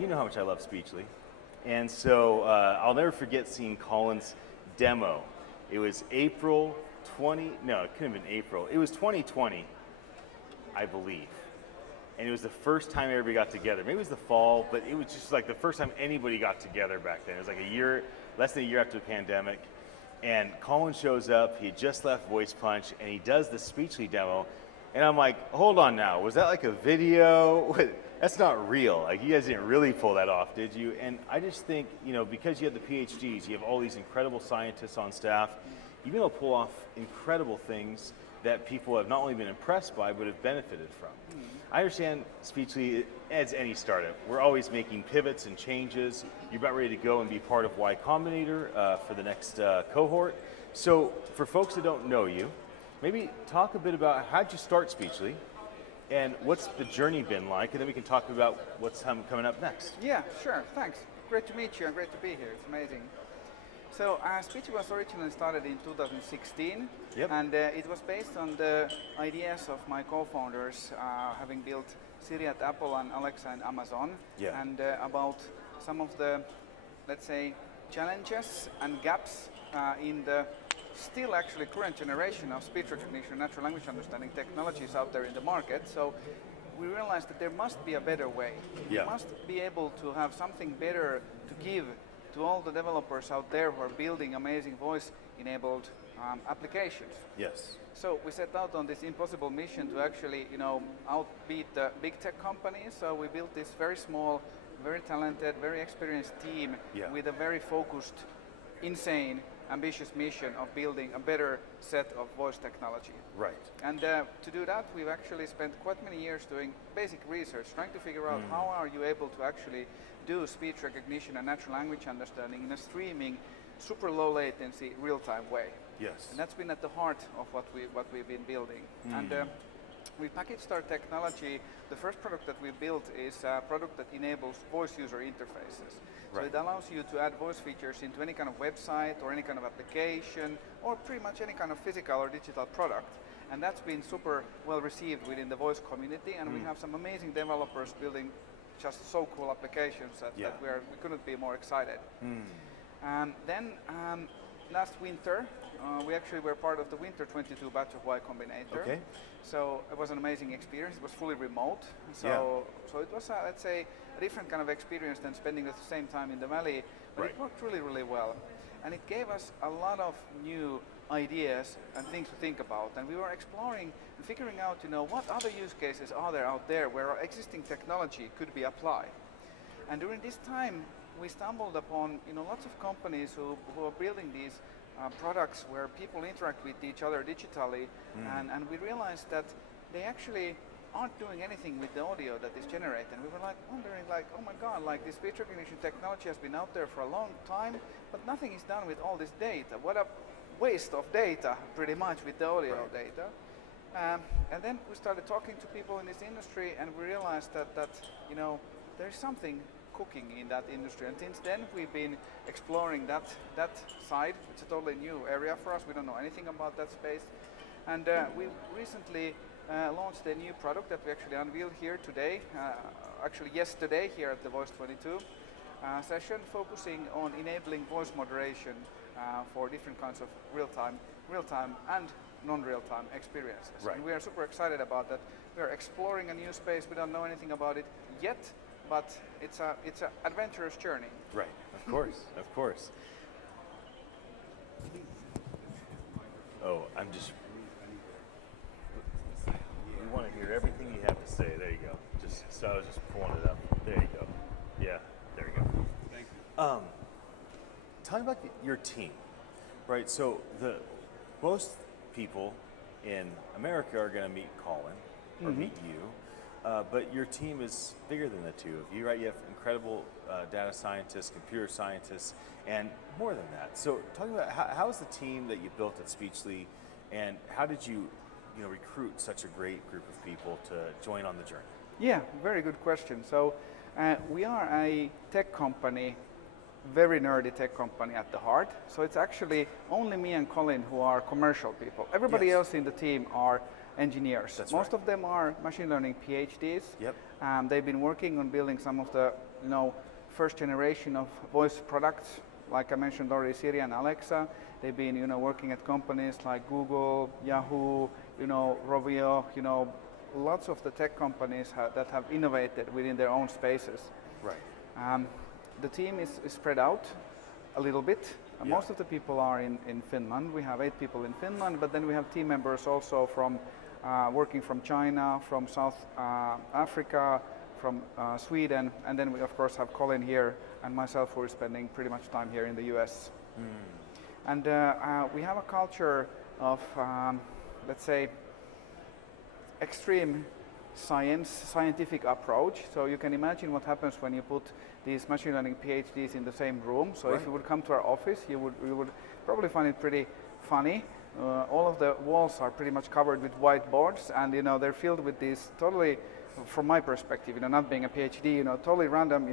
You know how much I love Speechly. And so I'll never forget seeing Colin's demo. It was April 20, no, it couldn't have been April. It was 2020, I believe. And it was the first time everybody got together. Maybe it was the fall, but it was just like the first time anybody got together back then. It was like a year, less than a year after the pandemic. And Colin shows up, he had just left Voice Punch, and he does the Speechly demo. And I'm like, hold on now, was that like a video? That's not real. Like, you guys didn't really pull that off, did you? And I just think, you know, because you have the PhDs, you have all these incredible scientists on staff, you've been able to pull off incredible things that people have not only been impressed by, but have benefited from. I understand Speechly, as any startup, we're always making pivots and changes. You're about ready to go and be part of Y Combinator for the next cohort. So for folks that don't know you, maybe talk a bit about how'd you start Speechly and what's the journey been like, and then we can talk about what's coming up next. Yeah, sure, thanks. Great to meet you and great to be here, it's amazing. So Speechly was originally started in 2016, and it was based on the ideas of my co-founders having built Siri at Apple and Alexa and Amazon, and about some of the, let's say, challenges and gaps in the still actually current generation of speech recognition and natural language understanding technologies out there in the market. So we realized that there must be a better way. We must be able to have something better to give to all the developers out there who are building amazing voice-enabled applications. Yes. So we set out on this impossible mission to actually, you know, outbeat the big tech companies. So we built this very small, very talented, very experienced team with a very focused, insane, ambitious mission of building a better set of voice technology. Right. And to do that, we've actually spent quite many years doing basic research, trying to figure out how are you able to actually do speech recognition and natural language understanding in a streaming, super low latency, real-time way. Yes. And that's been at the heart of what we've been building. And we packaged our technology. The first product that we built is a product that enables voice user interfaces. So it allows you to add voice features into any kind of website or any kind of application or pretty much any kind of physical or digital product. And that's been super well received within the voice community, and we have some amazing developers building just so cool applications that, we couldn't be more excited. Then last winter, we actually were part of the Winter 22 batch of Y Combinator. Okay. So it was an amazing experience. It was fully remote. So it was, let's say, a different kind of experience than spending the same time in the valley. But it worked really, really well. And it gave us a lot of new ideas and things to think about. And we were exploring and figuring out, you know, what other use cases are there out there where our existing technology could be applied. And during this time, we stumbled upon, you know, lots of companies who are building these products where people interact with each other digitally, and we realized that they actually aren't doing anything with the audio that is generated. And we were like wondering, like, oh my God, like this speech recognition technology has been out there for a long time, but nothing is done with all this data. What a waste of data, pretty much, with the audio data. And then we started talking to people in this industry, and we realized that you know, there's something cooking in that industry, and since then we've been exploring that side. It's a totally new area for us. We don't know anything about that space, and we recently launched a new product that we actually unveiled here today, actually yesterday here at the Voice 22 session, focusing on enabling voice moderation for different kinds of real-time and non-real-time experiences. And we are super excited about that. We are exploring a new space. We don't know anything about it yet, but it's an adventurous journey. Right, of course, of course. Oh, I'm just, we want to hear everything you have to say. There you go. So I was just pulling it up. There you go. Yeah, there you go. Thank you. Tell me about your team, right? So most people in America are going to meet Colin or meet you. But your team is bigger than the two of you, right? You have incredible data scientists, computer scientists, and more than that. So talk about how is the team that you built at Speechly, and how did you recruit such a great group of people to join on the journey? Yeah, very good question. So we are a tech company, very nerdy tech company at the heart. So it's actually only me and Colin who are commercial people. Everybody else in the team are engineers. That's Most right. of them are machine learning PhDs. Yep. They've been working on building some of the first generation of voice products, like I mentioned already, Siri and Alexa. They've been working at companies like Google, Yahoo, Rovio, lots of the tech companies that have innovated within their own spaces. Right. The team is spread out a little bit. Yeah. Most of the people are in Finland. We have 8 people in Finland, but then we have team members also from working from China, from South Africa, from Sweden, and then we of course have Colin here and myself who are spending pretty much time here in the US. And we have a culture of, let's say, extreme scientific approach. So you can imagine what happens when you put these machine learning PhDs in the same room. So right. if you would come to our office, you would probably find it pretty funny. All of the walls are pretty much covered with whiteboards, and they're filled with these totally, from my perspective, not being a PhD, totally random,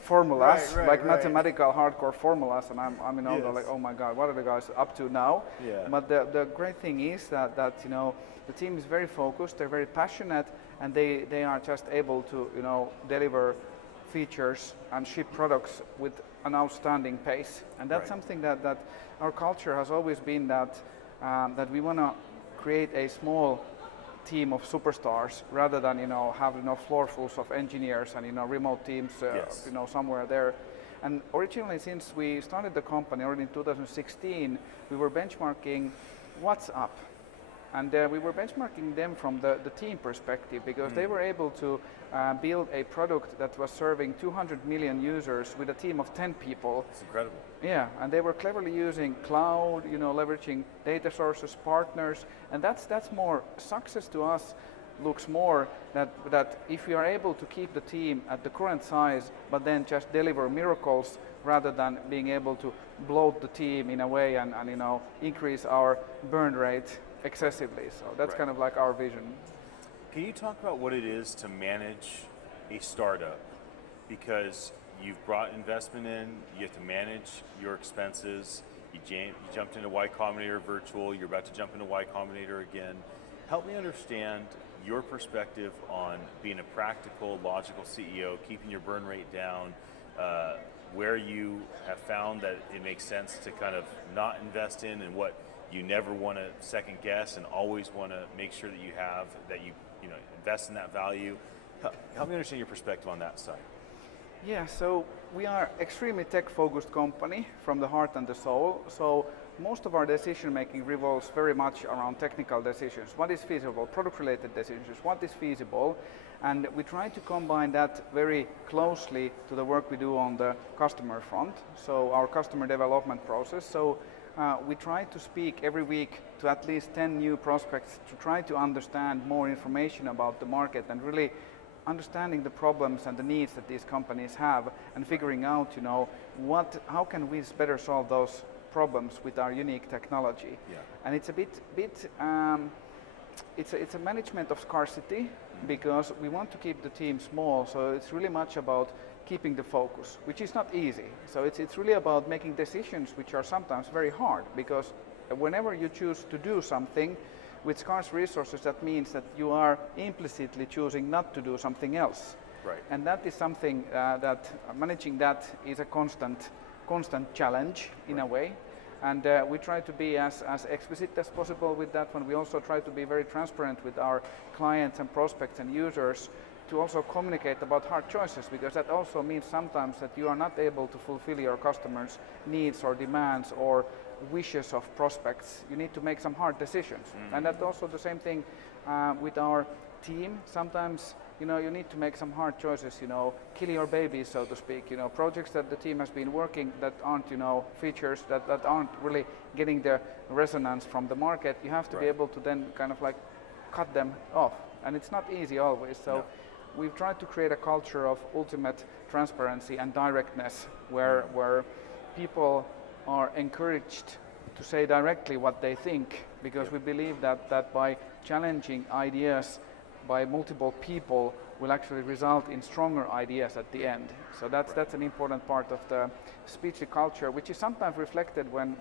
formulas, like mathematical hardcore formulas, and I'm Yes. like, oh my God, what are the guys up to now? Yeah. But the great thing is that the team is very focused, they're very passionate, and they are just able to deliver features and ship products with an outstanding pace. And that's Right. something that our culture has always been, that we want to create a small team of superstars rather than have floorfuls of engineers and remote teams Yes. somewhere there. And originally, since we started the company already in 2016, we were benchmarking what's up. And we were benchmarking them from the team perspective, because they were able to build a product that was serving 200 million users with a team of 10 people. It's incredible. Yeah, and they were cleverly using cloud, leveraging data sources, partners, and that's more success to us. Looks more that if we are able to keep the team at the current size, but then just deliver miracles rather than being able to bloat the team in a way and increase our burn rate excessively. So that's Right. kind of like our vision. Can you talk about what it is to manage a startup? Because you've brought investment in, you have to manage your expenses, you jumped into Y Combinator virtual, you're about to jump into Y Combinator again. Help me understand your perspective on being a practical, logical CEO, keeping your burn rate down, where you have found that it makes sense to kind of not invest in, and what you never want to second guess and always want to make sure that you have, that you invest in that value. Help me understand your perspective on that side. Yeah, so we are extremely tech-focused company from the heart and the soul. So most of our decision making revolves very much around technical decisions. What is feasible? Product-related decisions. What is feasible? And we try to combine that very closely to the work we do on the customer front. So our customer development process. So we try to speak every week to at least 10 new prospects to try to understand more information about the market and really understanding the problems and the needs that these companies have, and figuring out, how can we better solve those problems with our unique technology. Yeah. And it's a it's a management of scarcity, because we want to keep the team small, so it's really much about keeping the focus, which is not easy. So it's really about making decisions which are sometimes very hard, because whenever you choose to do something with scarce resources, that means that you are implicitly choosing not to do something else. Right. And that is something that managing that is a constant challenge in a way. And we try to be as explicit as possible with that one. We also try to be very transparent with our clients and prospects and users to also communicate about hard choices, because that also means sometimes that you are not able to fulfill your customers' needs or demands or wishes of prospects. You need to make some hard decisions. And that's also the same thing with our team. Sometimes you need to make some hard choices, kill your babies, so to speak, projects that the team has been working that aren't, features that aren't really getting the resonance from the market. You have to be able to then kind of like cut them off. And it's not easy always. So we've tried to create a culture of ultimate transparency and directness where people are encouraged to say directly what they think, because we believe that by challenging ideas by multiple people will actually result in stronger ideas at the end. So that's an important part of the speechy culture, which is sometimes reflected when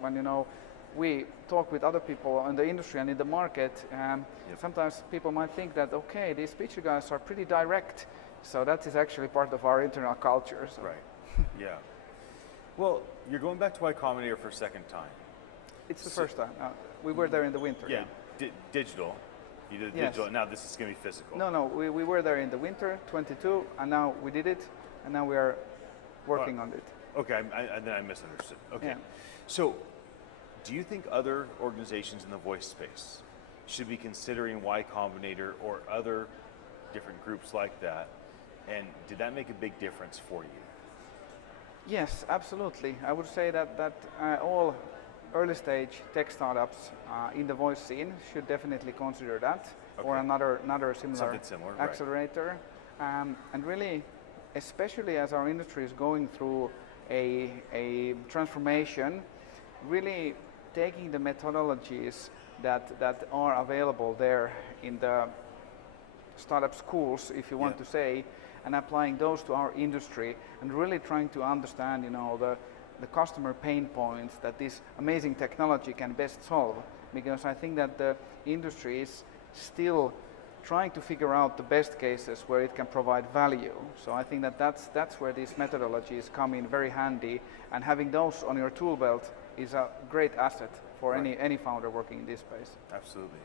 we talk with other people in the industry and in the market, sometimes people might think that, okay, these speech guys are pretty direct. So that is actually part of our internal culture. So. Right, yeah. Well, you're going back to Y Combinator for a second time. It's the first time. We were there in the winter. Yeah, digital. You did digital, and now this is going to be physical. No, we were there in the winter, 22, and now we did it, and now we are working on it. Okay, then I misunderstood. Okay. Yeah. So, do you think other organizations in the voice space should be considering Y Combinator or other different groups like that? And did that make a big difference for you? Yes, absolutely. I would say that all early stage tech startups in the voice scene should definitely consider that, or another similar accelerator. Right. And really, especially as our industry is going through a transformation, really taking the methodologies that are available there in the startup schools, if you want to say, and applying those to our industry, and really trying to understand, the customer pain points that this amazing technology can best solve. Because I think that the industry is still trying to figure out the best cases where it can provide value. So I think that's where these methodologies come in very handy, and having those on your tool belt is a great asset for any founder working in this space. Absolutely.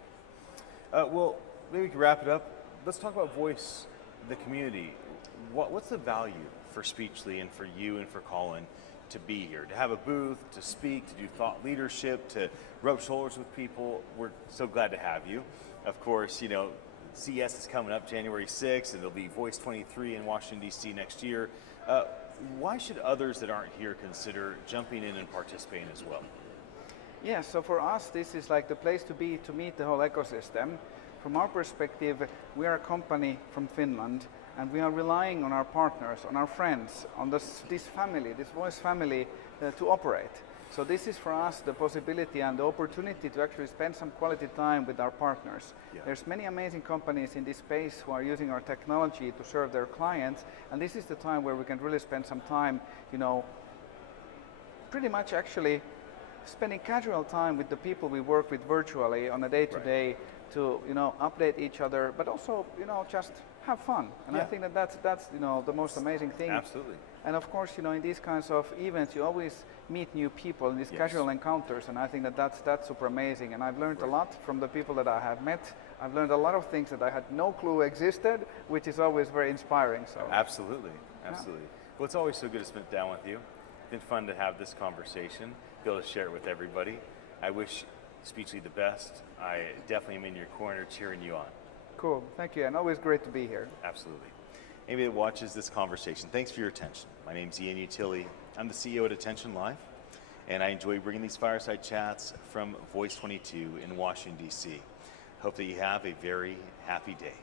Well, maybe we can wrap it up. Let's talk about voice, the community. What's the value for Speechly and for you and for Colin to be here, to have a booth, to speak, to do thought leadership, to rub shoulders with people? We're so glad to have you. Of course, CES is coming up January 6th, and there'll be Voice 23 in Washington, D.C. next year. Why should others that aren't here consider jumping in and participating as well? Yeah, so for us, this is like the place to be to meet the whole ecosystem. From our perspective, we are a company from Finland, and we are relying on our partners, on our friends, on this family, this voice family, to operate. So this is for us the possibility and the opportunity to actually spend some quality time with our partners. Yeah. There's many amazing companies in this space who are using our technology to serve their clients, and this is the time where we can really spend some time, pretty much actually spending casual time with the people we work with virtually on a day-to-day to, update each other, but also, just have fun. And I think that's the most amazing thing. Absolutely. And of course, in these kinds of events, you always meet new people in these casual encounters, and I think that's super amazing. And I've learned a lot from the people that I have met. I've learned a lot of things that I had no clue existed, which is always very inspiring. So absolutely. Well, it's always so good to spend down with you. It's been fun to have this conversation, be able to share it with everybody. I wish Speechly the best. I definitely am in your corner cheering you on. Cool, thank you, and always great to be here. Absolutely. Anybody that watches this conversation, thanks for your attention. My name's Ian Utile. I'm the CEO at attn.live, and I enjoy bringing these fireside chats from Voice 22 in Washington, D.C. Hope that you have a very happy day.